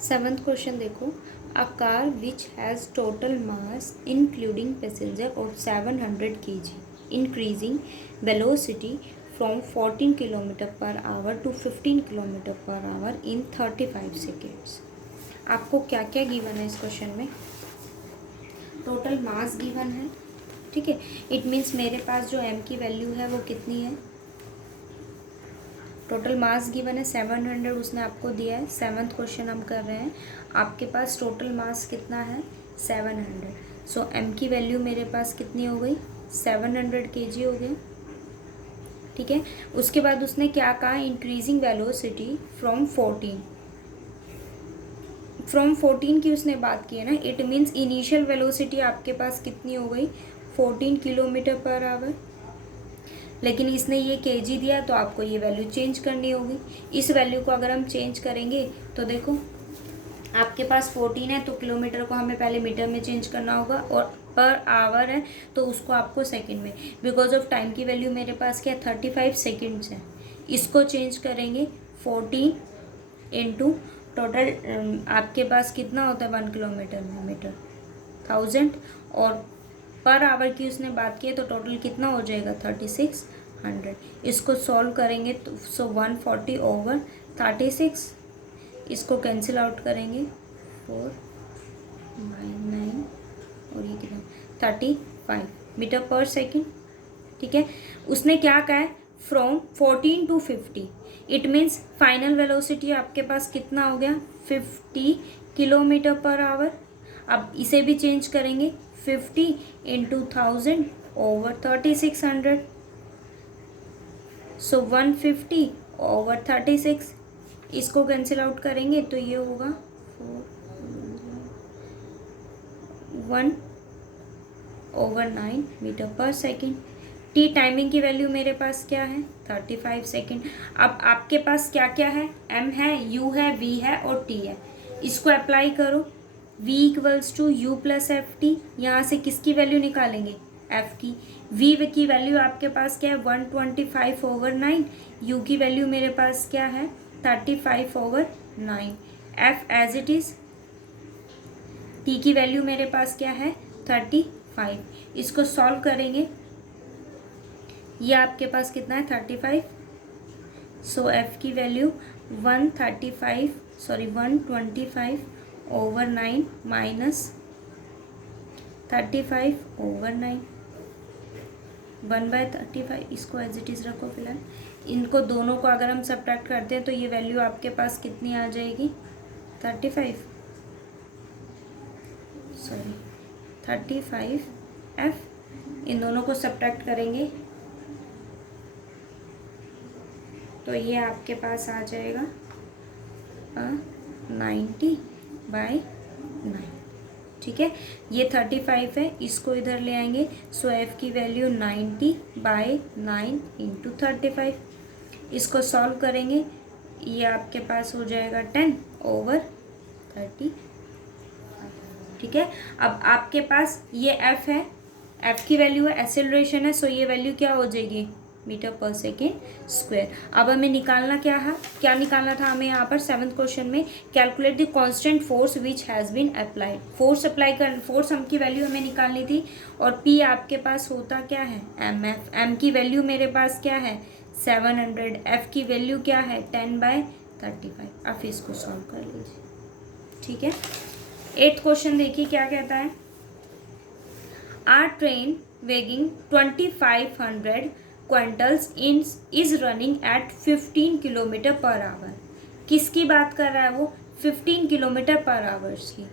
Seventh question देखो, a car which has total mass including passenger of 700 kg increasing velocity from 14 km/h to 15 km/h in 35 seconds. आपको क्या क्या given है इस question में? Total mass given है, ठीक है। इट मीन्स मेरे पास जो m की वैल्यू है वो कितनी है? टोटल मास गिवन है 700, उसने आपको दिया है। सेवन्थ क्वेश्चन हम कर रहे हैं, आपके पास टोटल मास कितना है? 700। सो m की वैल्यू मेरे पास कितनी हो गई? 700 kg हो गई, ठीक है। उसके बाद उसने क्या कहा? इंक्रीजिंग वेलोसिटी फ्रॉम 14 की उसने बात की है ना। इट मीन्स इनिशियल वेलोसिटी आपके पास कितनी हो गई? 14 km/h। लेकिन इसने ये केजी दिया तो आपको ये वैल्यू चेंज करनी होगी। इस वैल्यू को अगर हम चेंज करेंगे तो देखो आपके पास 14 है तो किलोमीटर को हमें पहले मीटर में चेंज करना होगा, और पर आवर है तो उसको आपको सेकंड में। बिकॉज ऑफ टाइम की वैल्यू मेरे पास क्या है? 35 सेकेंड्स है। इसको चेंज करेंगे 14 इंटू टोटल आपके पास कितना होता है 1 किलोमीटर में? मीटर 1000, और पर आवर की उसने बात की है तो टोटल कितना हो जाएगा? 3600। इसको सॉल्व करेंगे तो 140/36, इसको कैंसिल आउट करेंगे 499 और ये कितना? 35 मीटर पर सेकेंड, ठीक है। उसने क्या कहा है? From 14 to 50। It means final velocity आपके पास कितना हो गया? 50 km/h। अब इसे भी चेंज करेंगे 50 × 1000/3600, सो 150/36। इसको कैंसिल आउट करेंगे तो ये होगा 1/9 मीटर पर सेकेंड। टी टाइमिंग की वैल्यू मेरे पास क्या है? 35 सेकेंड। अब आपके पास क्या क्या है? m है, u है, v है और t है। इसको अप्लाई करो, v = u + ft। यहाँ से किसकी वैल्यू निकालेंगे? f की। v की वैल्यू आपके पास क्या है? 125/9। u की वैल्यू मेरे पास क्या है? 35/9। f as it is. t की वैल्यू मेरे पास क्या है? 35। इसको सॉल्व करेंगे, ये आपके पास कितना है? 35। सो f की वैल्यू 125/9 माइनस 35/9, 1/35। इसको एज इट इज़ रखो फिलहाल। इनको दोनों को अगर हम सब्ट्रैक्ट करते हैं तो ये वैल्यू आपके पास कितनी आ जाएगी? 35f। इन दोनों को सब्ट्रैक्ट करेंगे तो ये आपके पास आ जाएगा 90/9, ठीक है। ये 35 है, इसको इधर ले आएंगे। सो f की वैल्यू 90/9 × 35। इसको सॉल्व करेंगे, ये आपके पास हो जाएगा 10/30, ठीक है। अब आपके पास ये f है, f की वैल्यू है, एक्सेलरेशन है, सो ये वैल्यू क्या हो जाएगी? मीटर पर सेकेंड स्क्वायर। अब हमें निकालना क्या है? क्या निकालना था हमें यहाँ पर? सेवन्थ क्वेश्चन में calculate the constant force which has been applied. Force हम की वैल्यू हमें निकालनी थी, और P आपके पास होता क्या है? mf। m की वैल्यू मेरे पास क्या है? 700। f की वैल्यू क्या है? 10/35। अब इसको सॉल्व कर लीजिए, ठीक है। 8th क्वेश्चन देखिए क्या कहता है। A train weighing 2500 quintals is running at 15 km/h। किसकी बात कर रहा है वो? 15 km/h की।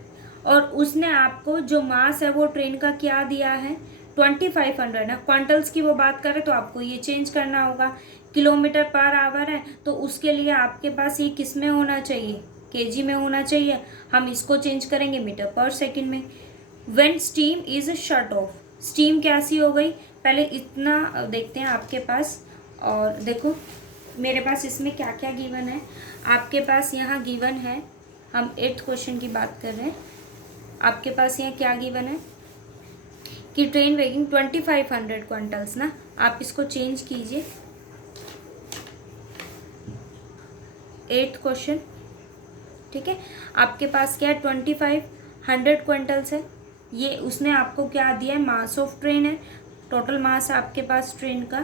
और उसने आपको जो मास है वो ट्रेन का क्या दिया है? 2500 ना। क्विंटल्स की वो बात करे तो आपको ये चेंज करना होगा। km/h है तो उसके लिए आपके पास ये किस में होना चाहिए? kg में होना चाहिए। हम इसको चेंज करेंगे मीटर पर सेकेंड में। When steam is shut of, steam कैसी हो गई? पहले इतना देखते हैं आपके पास। और देखो मेरे पास इसमें क्या क्या गिवन है। आपके पास यहाँ गिवन है, हम 8th क्वेश्चन की बात कर रहे हैं। आपके पास यहाँ क्या गिवन है कि ट्रेन वेगिंग 2500 क्विंटल्स ना। आप इसको चेंज कीजिए, 8th क्वेश्चन, ठीक है। आपके पास क्या है, 2500 क्विंटल्स है। ये उसने आपको क्या दिया है, मास ऑफ ट्रेन है, टोटल मास है आपके पास ट्रेन का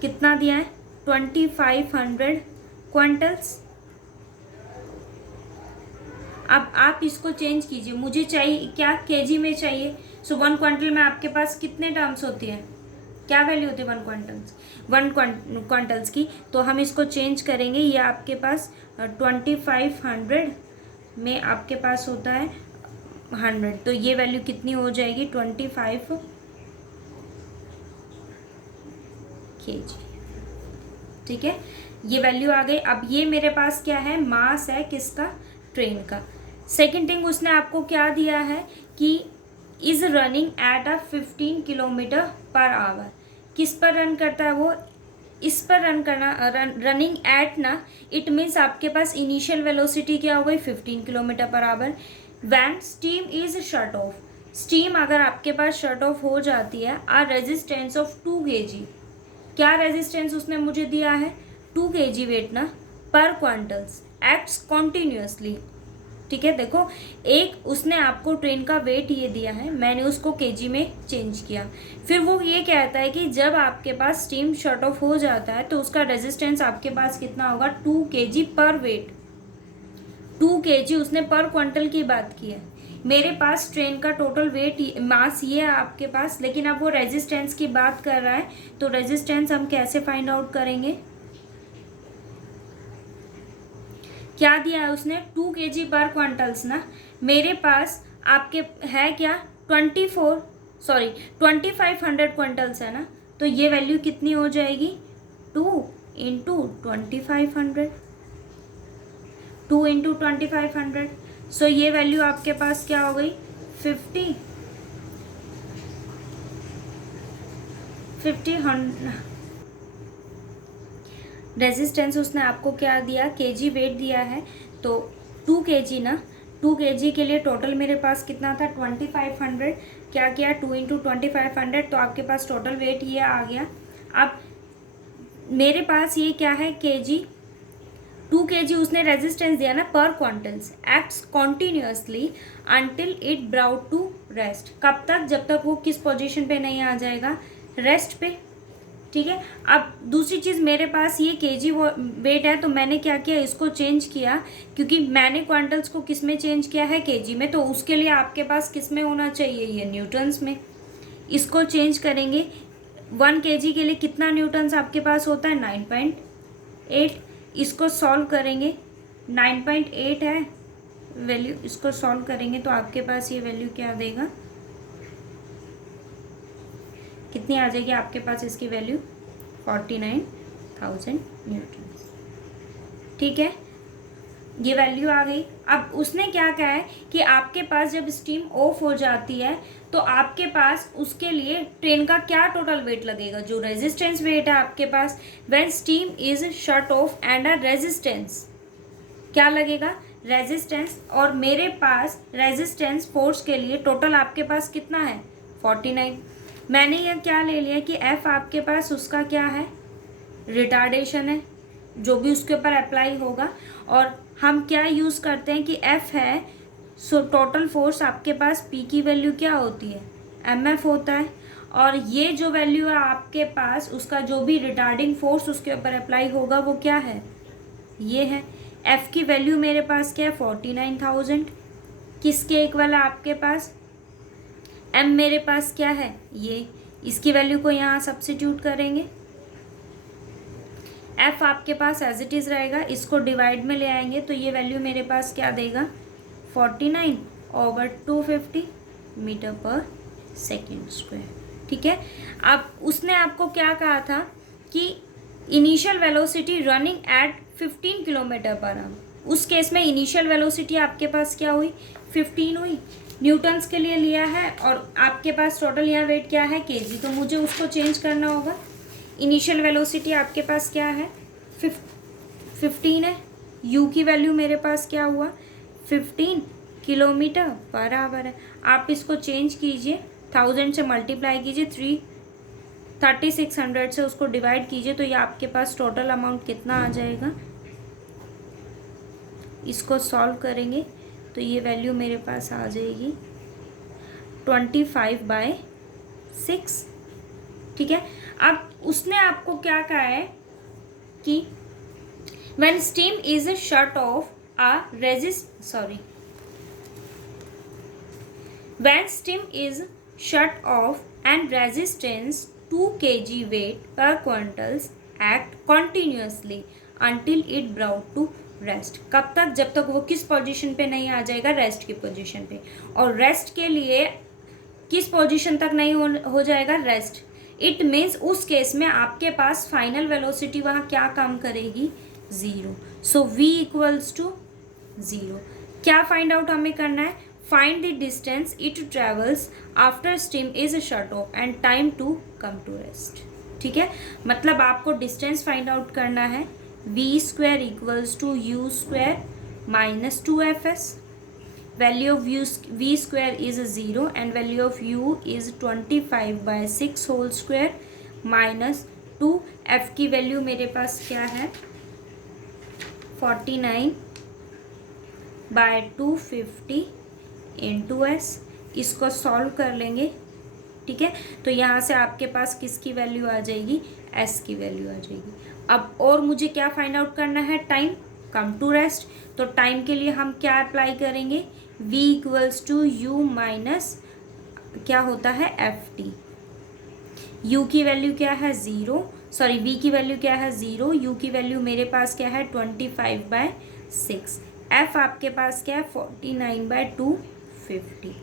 कितना दिया है, 2500 क्विंटल्स। अब आप इसको चेंज कीजिए, मुझे चाहिए क्या, केजी में चाहिए। सो 1 क्विंटल में आपके पास कितने टर्म्स होती है, क्या वैल्यू होती है 1 क्विंटल्स की। तो हम इसको चेंज करेंगे, ये आपके पास 2500 में आपके पास होता है 100, तो ये वैल्यू कितनी हो जाएगी, 25 kg। ठीक है, ये वैल्यू आ गई। अब ये मेरे पास क्या है, मास है किसका, ट्रेन का। सेकेंड थिंग उसने आपको क्या दिया है कि is running at a 15 kilometre per hour. किस पर रन करता है वो, इस पर रन करना, रनिंग एट ना, इट मीन्स आपके पास इनिशियल वेलोसिटी क्या हो गई, 15 kilometre per hour. When steam is shut of, steam अगर आपके पास शट ऑफ हो जाती है, आ रेजिस्टेंस ऑफ 2 kg। क्या रेजिस्टेंस उसने मुझे दिया है, 2 kg वेट ना पर क्वांटल्स, एक्ट्स कॉन्टिन्यूसली। ठीक है, देखो एक उसने आपको ट्रेन का वेट ये दिया है, मैंने उसको केजी में चेंज किया। फिर वो ये कहता है कि जब आपके पास स्टीम शट ऑफ हो जाता है तो उसका रेजिस्टेंस आपके पास कितना होगा, 2 kg पर वेट। 2 kg उसने पर क्वांटल की बात की है। मेरे पास ट्रेन का टोटल वेट मास ये है आपके पास, लेकिन अब वो रेजिस्टेंस की बात कर रहा है, तो रेजिस्टेंस हम कैसे फाइंड आउट करेंगे, क्या दिया है उसने, 2 kg पर क्वांटल्स ना। मेरे पास आपके है क्या, 2500 क्विंटल्स है ना, तो ये वैल्यू कितनी हो जाएगी, 2 इंटू 2500, 2 इंटू 2500। सो ये वैल्यू आपके पास क्या हो गई, 50 रेजिस्टेंस उसने आपको क्या दिया, केजी वेट दिया है, तो 2 kg ना, 2 kg के लिए टोटल मेरे पास कितना था, 2500। क्या किया, 2 इंटू 2500, तो आपके पास टोटल वेट ये आ गया। अब मेरे पास ये क्या है, केजी, 2 kg उसने रेजिस्टेंस दिया ना पर quintals, acts continuously until it brought to rest. कब तक, जब तक वो किस पोजीशन पे नहीं आ जाएगा, रेस्ट पे। ठीक है, अब दूसरी चीज़ मेरे पास ये केजी वेट है, तो मैंने क्या किया, इसको चेंज किया, क्योंकि मैंने क्वांटल्स को किस में चेंज किया है, केजी में, तो उसके लिए आपके पास किस में होना चाहिए, ये न्यूटन्स में। इसको चेंज करेंगे, 1 kg के लिए कितना न्यूटन्स आपके पास होता है, 9.8। इसको सॉल्व करेंगे, 9.8 है वैल्यू, इसको सॉल्व करेंगे तो आपके पास ये वैल्यू क्या देगा, कितनी आ जाएगी आपके पास इसकी वैल्यू, 49,000 न्यूटन। ठीक है, ये वैल्यू आ गई। अब उसने क्या कहा है कि आपके पास जब स्टीम ऑफ हो जाती है तो आपके पास उसके लिए ट्रेन का क्या टोटल वेट लगेगा, जो रेजिस्टेंस वेट है आपके पास, when steam is shut off and a resistance, क्या लगेगा, रेजिस्टेंस। और मेरे पास रेजिस्टेंस फोर्स के लिए टोटल आपके पास कितना है, 49। मैंने यह क्या ले लिया कि एफ आपके पास उसका क्या है, रिटार्डेशन है, जो भी उसके ऊपर अप्लाई होगा। और हम क्या यूज़ करते हैं कि एफ है, सो टोटल फोर्स आपके पास पी की वैल्यू क्या होती है, एम एफ होता है। और ये जो वैल्यू है आपके पास, उसका जो भी रिटार्डिंग फोर्स उसके ऊपर अप्लाई होगा वो क्या है, ये है। एफ की वैल्यू मेरे पास क्या है, 49,000। किसके इक्वल है आपके पास, एम मेरे पास क्या है, ये, इसकी वैल्यू को यहाँ सब्स्टिट्यूट करेंगे। एफ आपके पास एज इट इज़ रहेगा, इसको डिवाइड में ले आएंगे तो ये वैल्यू मेरे पास क्या देगा, 49/250 मीटर पर सेकेंड स्क्वायर। ठीक है, अब उसने आपको क्या कहा था कि initial velocity running at 15 kilometre per hour. उस केस में इनिशियल वेलोसिटी आपके पास क्या हुई, 15 हुई। न्यूटन्स के लिए लिया है और आपके पास टोटल यहाँ वेट क्या है, केजी, तो मुझे उसको चेंज करना होगा। इनिशियल वेलोसिटी आपके पास क्या है, 15 है, यू की वैल्यू मेरे पास क्या हुआ, 15 किलोमीटर पर आवर है। आप इसको चेंज कीजिए, 1000 से मल्टीप्लाई कीजिए, 3600 से उसको डिवाइड कीजिए, तो ये आपके पास टोटल अमाउंट कितना आ जाएगा, इसको सॉल्व करेंगे तो ये वैल्यू मेरे पास आ जाएगी 25/6। ठीक है, अब उसने आपको क्या कहा है कि when steam is shut off when steam is shut off and resistance 2 kg weight per quintals act continuously until it brought to rest. कब तक? जब तक वो किस पोजीशन पे नहीं आ जाएगा? रेस्ट की पोजीशन पे। और रेस्ट के लिए किस पोजीशन तक नहीं हो जाएगा? रेस्ट। इट मीन्स उस केस में आपके पास फाइनल वेलोसिटी वहाँ क्या काम करेगी? 0। So v equals to 0। क्या फाइंड आउट हमें करना है? Find the distance it travels after steam is shut off and time to come to rest. ठीक है, मतलब आपको डिस्टेंस फाइंड आउट करना है। v² equals to u² minus 2fs। Value of v² is 0 and value of u is 25/6 whole square minus 2। f की value मेरे पास क्या है? 49/250 इंटू s। इसको सॉल्व कर लेंगे। ठीक है, तो यहाँ से आपके पास किसकी वैल्यू आ जाएगी? s की वैल्यू आ जाएगी। अब और मुझे क्या फाइंड आउट करना है? Time come to rest. तो टाइम के लिए हम क्या अप्लाई करेंगे? v equals to u minus क्या होता है? ft। u की वैल्यू क्या है? 0। सॉरी, v की वैल्यू क्या है? 0। u की वैल्यू मेरे पास क्या है? 25/6। f आपके पास क्या है? 49/250।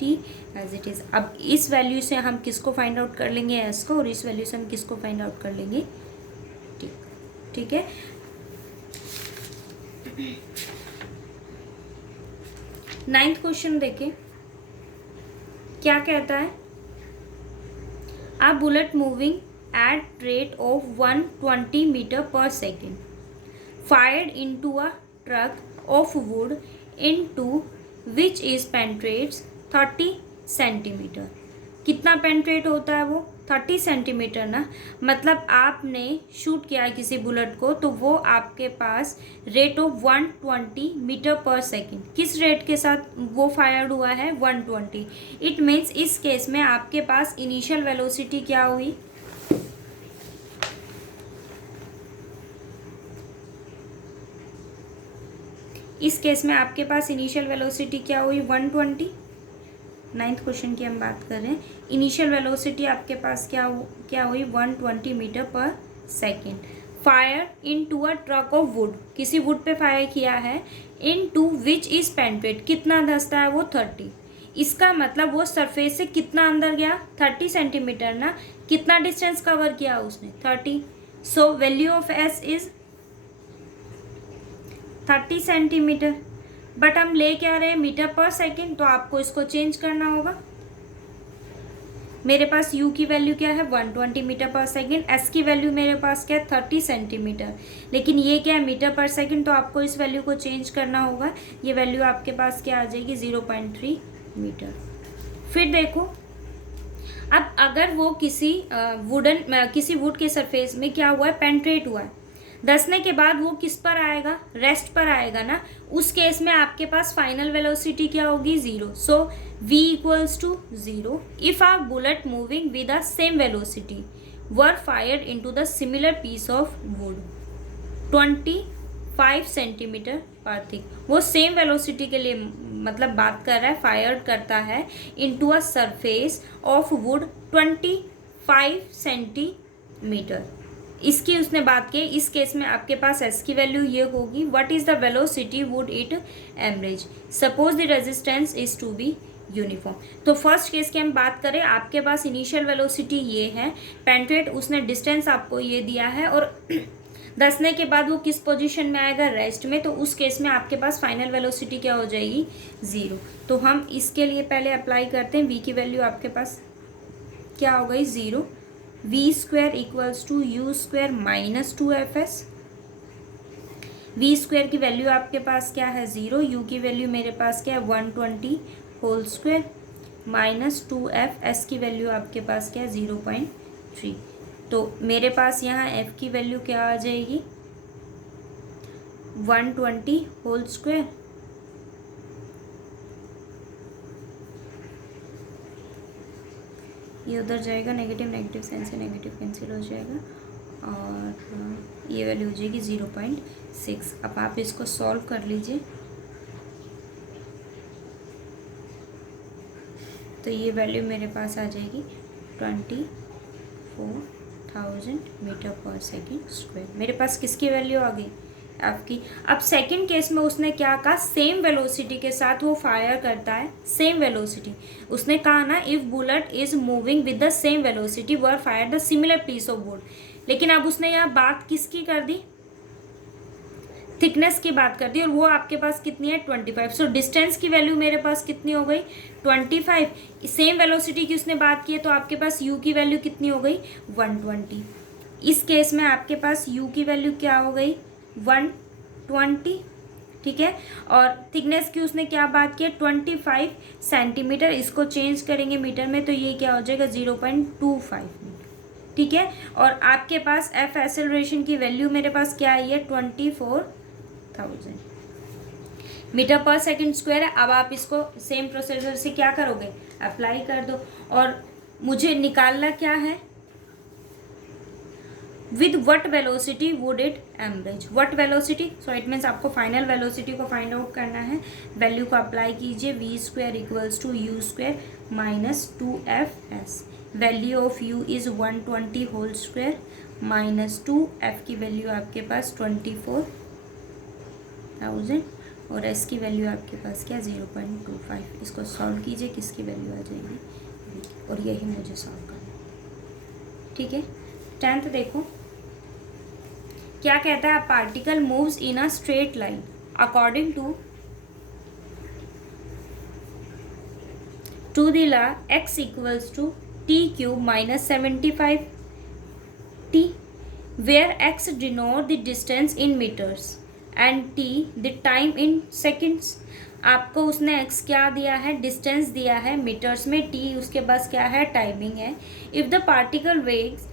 ठीक, एज इट इज़। अब इस वैल्यू से हम किसको फाइंड आउट कर लेंगे? s को। और इस वैल्यू से हम किसको फाइंड आउट कर लेंगे? ठीक है। नाइन्थ क्वेश्चन देखिए क्या कहता है। A bullet moving at rate of 120 meter per second fired into a truck of wood into which is penetrates 30 centimetre. कितना पेंट्रेट होता है वो? 30 सेंटीमीटर ना। मतलब आपने शूट किया है किसी बुलेट को, तो वो आपके पास रेट ऑफ 120 मीटर पर सेकेंड। किस रेट के साथ वो फायर्ड हुआ है? 120। इट मीन्स इस केस में आपके पास इनिशियल वेलोसिटी क्या हुई? इस केस में आपके पास इनिशियल वेलोसिटी क्या हुई? 120। नाइन्थ क्वेश्चन की हम बात कर रहे हैं। इनिशियल वेलोसिटी आपके पास क्या हुई? 120 मीटर पर second. Fire into a truck of wood, किसी वुड पे फायर किया है। Into which is penetrate, कितना धंसता है वो? 30। इसका मतलब वो सरफेस से कितना अंदर गया? 30 सेंटीमीटर ना। कितना डिस्टेंस कवर किया उसने? 30। So value of S is 30 centimetre. But हम ले क्या रहे हैं? मीटर पर सेकेंड, तो आपको इसको चेंज करना होगा। मेरे पास u की वैल्यू क्या है? 120 मीटर पर सेकेंड। s की वैल्यू मेरे पास क्या है? 30 सेंटीमीटर। लेकिन ये क्या है? मीटर पर सेकेंड, तो आपको इस वैल्यू को चेंज करना होगा। ये वैल्यू आपके पास क्या आ जाएगी? 0.3 मीटर। फिर देखो, अब अगर वो किसी वुड के सरफेस में क्या हुआ है? पेंट्रेट हुआ है। धंसने के बाद वो किस पर आएगा? रेस्ट पर आएगा ना। उस केस में आपके पास फाइनल वेलोसिटी क्या होगी? 0। So v equals to 0 if a bullet moving with the same velocity were fired into the similar piece of wood 25 centimeter पर थिक। वो सेम वेलोसिटी के लिए मतलब बात कर रहा है, फायर्ड करता है into a surface of wood 25 centimetre. इसकी उसने बात की। इस केस में आपके पास s की वैल्यू ये होगी, what is the velocity would it average, suppose the resistance is to be uniform. तो फर्स्ट केस की हम बात करें, आपके पास इनिशियल वेलोसिटी ये है, पेंट्रेट उसने डिस्टेंस आपको ये दिया है, और धंसने के बाद वो किस पोजीशन में आएगा? रेस्ट में। तो उस केस में आपके पास फाइनल वेलोसिटी क्या हो जाएगी? 0। तो हम इसके लिए पहले अप्लाई करते हैं। v की वैल्यू आपके पास क्या हो गई? 0। v² equals to u² minus 2fs। v² की वैल्यू आपके पास क्या है? 0। u की वैल्यू मेरे पास क्या है? 120 whole square minus 2f। s की वैल्यू आपके पास क्या है? 0.3। तो मेरे पास यहाँ f की वैल्यू क्या आ जाएगी? 120 होल स्क्वायर, ये उधर जाएगा, नेगेटिव नेगेटिव साइन से नेगेटिव कैंसिल हो जाएगा और ये वैल्यू हो जाएगी 0.6। अब आप इसको सॉल्व कर लीजिए तो ये वैल्यू मेरे पास आ जाएगी 24,000 मीटर पर सेकेंड स्क्वायर। मेरे पास किसकी वैल्यू आ गई? एफ की। अब सेकंड केस में उसने क्या कहा, सेम वेलोसिटी के साथ वो फायर करता है, सेम वेलोसिटी। उसने कहा ना, if bullet is moving with the same velocity were fire the similar piece of wood. लेकिन अब उसने यहाँ बात किसकी कर दी? थिकनेस की बात कर दी, और वो आपके पास कितनी है? 25। सो डिस्टेंस की वैल्यू मेरे पास कितनी हो गई? 25। सेम वेलोसिटी की उसने बात की है तो आपके पास u की वैल्यू कितनी हो गई? 120। इस केस में आपके पास u की वैल्यू क्या हो गई? 120, ठीक है। और थिकनेस की उसने क्या बात की है? 25 सेंटीमीटर। इसको चेंज करेंगे मीटर में तो ये क्या हो जाएगा? 0.25 मीटर, ठीक है। और आपके पास एफ एक्सेलरेशन की वैल्यू मेरे पास क्या आई है? 24,000 मीटर पर सेकंड स्क्वायर है। अब आप इसको सेम प्रोसीजर से क्या करोगे? अप्लाई कर दो। और मुझे निकालना क्या है? With what velocity would it average? What velocity, so it means आपको फाइनल वेलोसिटी को फाइंड आउट करना है। वैल्यू को अप्लाई कीजिए, V square equals to U square minus 2fs। Value of u is 120 whole square minus 2f की value आपके पास 24,000 और s की वैल्यू आपके पास क्या? 0.25। इसको सॉल्व कीजिए, किसकी वैल्यू आ जाएगी? और यही मुझे सॉल्व करना है, ठीक है। 10th देखो क्या कहता है? Particle moves in a straight line according to the law x equals to t cube minus 75t, where x denote the distance in meters and t the time in seconds. आपको उसने x क्या दिया है? Distance दिया है metres में, t उसके पास क्या है? टाइमिंग है। If the particle weights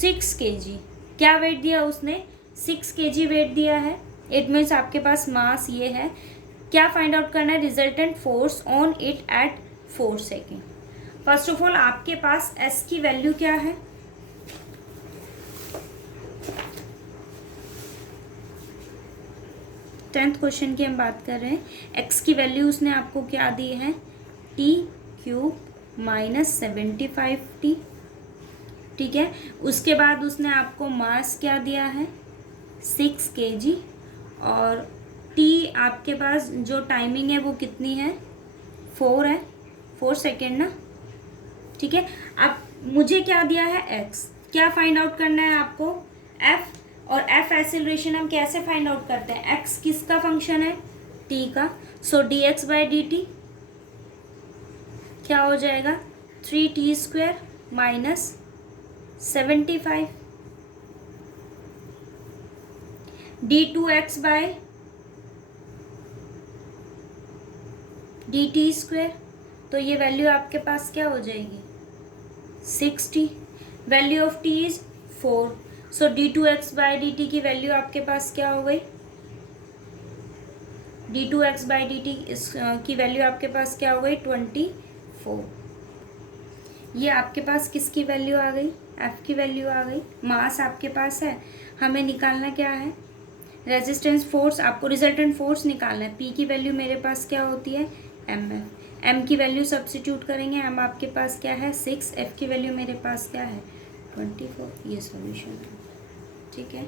6 kg, क्या वेट दिया उसने? 6 kg वेट दिया है। इट मीन्स आपके पास मास ये है। क्या फाइंड आउट करना है? Resultant force on it at 4 second. First of all आपके पास s की वैल्यू क्या है? टेंथ क्वेश्चन की हम बात कर रहे हैं। x की वैल्यू उसने आपको क्या दी है? t क्यूब माइनस 75t, ठीक है। उसके बाद उसने आपको मास क्या दिया है? 6 kg और t आपके पास जो टाइमिंग है वो कितनी है? 4 है, 4 सेकेंड ना, ठीक है। अब मुझे क्या दिया है? x। क्या फाइंड आउट करना है आपको? f। और f एक्सेलरेशन हम कैसे फाइंड आउट करते हैं? x किसका फंक्शन है? t का। सो dx बाई dt क्या हो जाएगा? 3t square minus 75 d2x by dt square. तो ये वैल्यू आपके पास क्या हो जाएगी? 60। Value of t is 4। So d2x by dt की वैल्यू आपके पास क्या हो गई? d2x बाय dt की वैल्यू आपके पास क्या हो गई? 24। ये आपके पास किसकी वैल्यू आ गई? f की वैल्यू आ गई। मास आपके पास है, हमें निकालना क्या है? Resistance force. आपको रिजल्टेंट फोर्स निकालना है। p की वैल्यू मेरे पास क्या होती है? mf। m की वैल्यू सब्स्टिट्यूट करेंगे, m आपके पास क्या है? 6। f की वैल्यू मेरे पास क्या है? 24। ये सॉल्यूशन है, ठीक है।